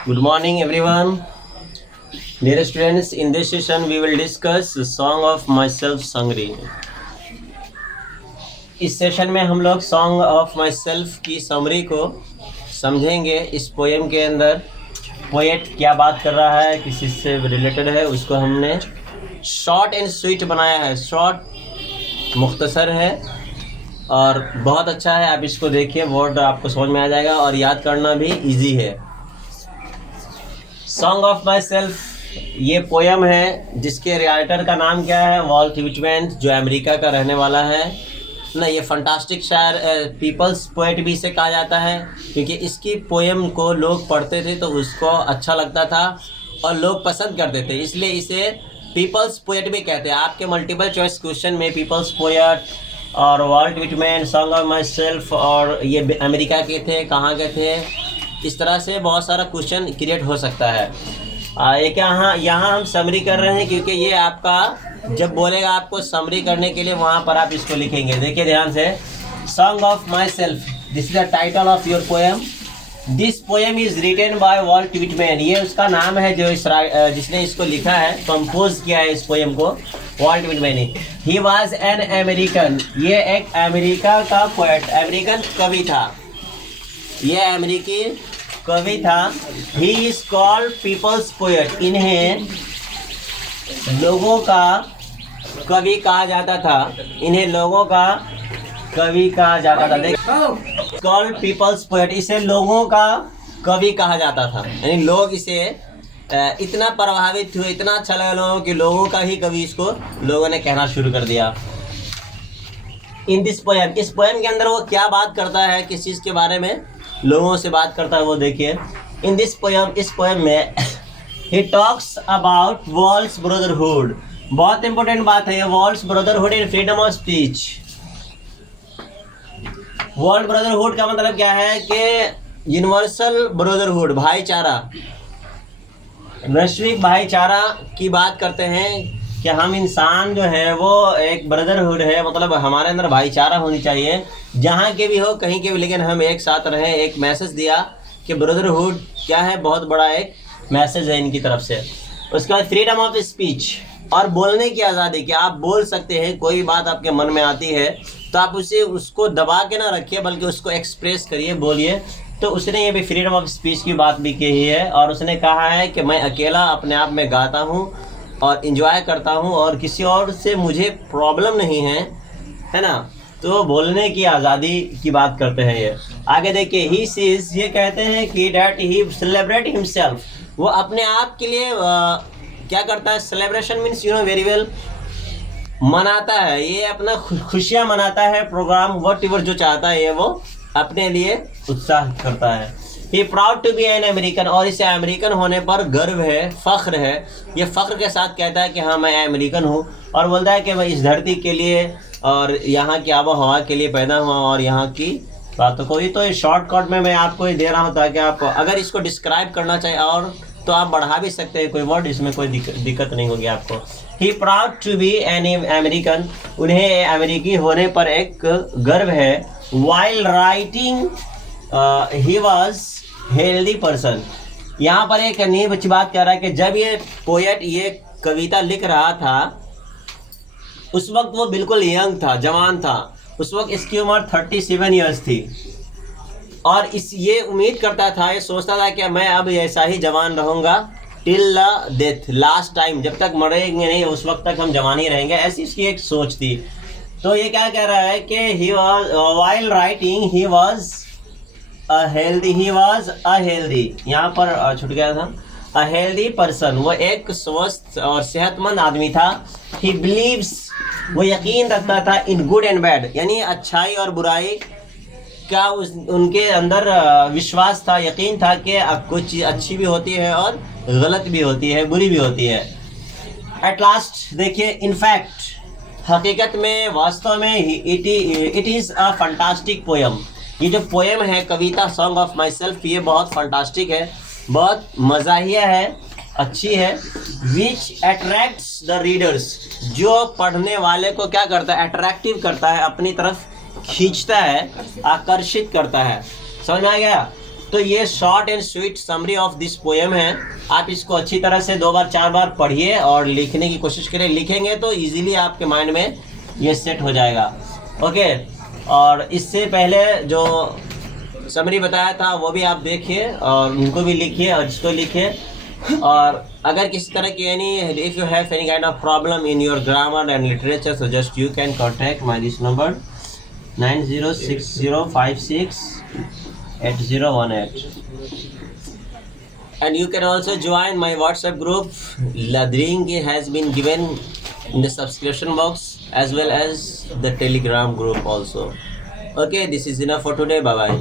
Good morning, everyone. Dear students, in this session we will discuss the song of myself Sangri. इस session में हम लोग song of my self की summary को समझेंगे। इस पोएम के अंदर पोएट क्या बात कर रहा है, किसी से रिलेटेड है, उसको हमने शॉर्ट एंड स्वीट बनाया है। शॉर्ट मुख्तसर है और बहुत अच्छा है। आप इसको देखिए, वर्ड आपको समझ में आ जाएगा और याद करना भी इजी है। सॉन्ग ऑफ माई सेल्फ ये पोएम है जिसके राइटर का नाम क्या है, वॉल्ट व्हिटमैन, जो अमेरिका का रहने वाला है ना। ये फंटास्टिक शायर, पीपल्स पोएट भी इसे कहा जाता है क्योंकि इसकी पोएम को लोग पढ़ते थे तो उसको अच्छा लगता था और लोग पसंद करते थे, इसलिए इसे पीपल्स पोएट भी कहते हैं। आपके मल्टीपल चॉइस क्वेश्चन में पीपल्स पोएट और Walt Whitman, song of myself और ये अमेरिका के थे, कहाँ के थे, इस तरह से बहुत सारा क्वेश्चन क्रिएट हो सकता है। एक यहाँ हम समरी कर रहे हैं क्योंकि ये आपका जब बोलेगा आपको समरी करने के लिए वहाँ पर आप इसको लिखेंगे। देखिए ध्यान से, song of myself, this is the title of your poem. This poem is written by Walt Whitman, ये उसका नाम है जो जिसने इसको लिखा है, कंपोज किया है इस पोएम को, Walt Whitman. He was an American, ये एक अमेरिका का पोएट, अमेरिकन कवि था, ये अमेरिकी कवि था। He is called people's poet, इन्हें लोगों का कवि कहा जाता था, इन्हें लोगों का कवि कहा जाता था। देख, कॉल्ड पीपल्स पोएट, इसे लोगों का कवि कहा जाता था, यानी लोग इसे इतना प्रभावित हुए, इतना अच्छा लगा लोगों कि लोगों का ही कवि इसको लोगों ने कहना शुरू कर दिया। इन दिस पोएम, इस पोएम के अंदर वो क्या बात करता है, किस चीज़ के बारे में लोगों से बात करता है वो देखिए। इन दिस पोएम, इस पोएम में he talks about world's brotherhood, बहुत इंपॉर्टेंट बात है, world's brotherhood and freedom of speech. World brotherhood का मतलब क्या है कि यूनिवर्सल ब्रदरहुड, भाईचारा, वैश्विक भाईचारा की बात करते हैं कि हम इंसान जो है वो एक ब्रदरहुड है, मतलब हमारे अंदर भाईचारा होनी चाहिए, जहाँ के भी हो, कहीं के भी, लेकिन हम एक साथ रहें। एक मैसेज दिया कि ब्रदरहुड क्या है, बहुत बड़ा एक मैसेज है इनकी तरफ से। उसके बाद फ्रीडम ऑफ स्पीच, और बोलने की आज़ादी, कि आप बोल सकते हैं, कोई बात आपके मन में आती है तो आप उसको दबा के ना रखिए बल्कि उसको एक्सप्रेस करिए, बोलिए। तो उसने ये भी फ्रीडम ऑफ स्पीच की बात भी कही है और उसने कहा है कि मैं अकेला अपने आप में गाता हूँ और इंजॉय करता हूँ और किसी और से मुझे प्रॉब्लम नहीं है ना। तो बोलने की आज़ादी की बात करते हैं ये। आगे देखिए, ही सीज, ये कहते हैं कि डैट ही सेलिब्रेट हिमसेल्फ, वो अपने आप के लिए क्या करता है, celebration means you know very well, मनाता है, ये अपना खुशियाँ मनाता है, प्रोग्राम वट एवर जो चाहता है ये वो अपने लिए उत्साह करता है। He proud to be an American, और इसे अमेरिकन होने पर गर्व है, फ़ख्र है, ये फ़ख्र के साथ कहता है कि हाँ मैं अमेरिकन हूँ, और बोलता है कि मैं इस धरती के लिए और यहाँ की आबो हवा के लिए पैदा हुआ और यहाँ की बातों को। ये तो शॉर्टकट में मैं आपको ये दे रहा हूँ ताकि आप अगर इसको डिस्क्राइब करना चाहिए और तो आप बढ़ा भी सकते हैं कोई वर्ड, इसमें कोई दिक्कत नहीं होगी आपको। He proud to be an American, उन्हें अमेरिकी होने पर एक गर्व है। While writing he was healthy person, यहाँ पर एक नींव अच्छी बात कह रहा है कि जब ये पोएट ये कविता लिख रहा था उस वक्त वो बिल्कुल यंग था, जवान था। उस वक्त इसकी उम्र 37 ईयर्स थी और ये उम्मीद करता था, ये सोचता था कि मैं अब ऐसा ही जवान रहूँगा till the death, last time, जब तक मरेंगे नहीं उस वक्त तक हम जवान ही रहेंगे, ऐसी इसकी एक सोच थी। तो ये क्या कह रहा है कि he was while writing he was unhealthy, यहाँ पर छूट गया था, अ हेल्दी पर्सन, वो एक स्वस्थ और सेहतमंद आदमी था। ही बिलीव्स, वो यकीन रखता था, इन गुड एंड बैड, यानी अच्छाई और बुराई का उनके अंदर विश्वास था, यकीन था कि कुछ चीज़ अच्छी भी होती है और गलत भी होती है, बुरी भी होती है। एट लास्ट देखिए, इनफैक्ट, हकीकत में, वास्तव में, it is a fantastic poem, ये जो पोएम है, कविता सॉन्ग ऑफ माई सेल्फ, ये बहुत फंटास्टिक है, बहुत मज़ाहिया है, अच्छी है। विच अट्रैक्ट्स द रीडर्स, जो पढ़ने वाले को क्या करता है, अट्रैक्टिव करता है, अपनी तरफ खींचता है, आकर्षित करता है। समझ में आ गया? तो ये short and sweet summary of this poem है। आप इसको अच्छी तरह से 2 बार 4 बार पढ़िए और लिखने की कोशिश करें। लिखेंगे तो इजीली आपके माइंड में ये सेट हो जाएगा। ओके, और इससे पहले जो समरी बताया था वो भी आप देखिए और उनको भी लिखिए और इसको लिखिए। और अगर किसी तरह की if you have any kind of problem in your grammar and literature, so just you can contact my this number 9060568018, and you can also join my WhatsApp group. The link has been given in the subscription box as well as the Telegram group also. Okay, this is enough for today. Bye bye.